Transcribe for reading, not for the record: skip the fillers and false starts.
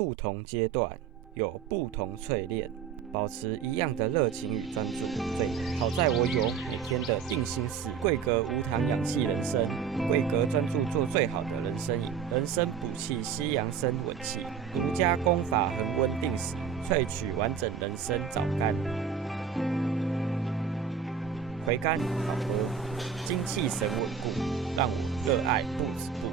不同阶段有不同淬炼，保持一样的热情与专注。最好在我有每天的定心事，桂格无糖氧气人参，桂格专注做最好的人参饮，人参补气，西洋参稳气，独家功法恒温定时，萃取完整人参枣干，回甘好喝，精气神稳固，让我热爱不止步。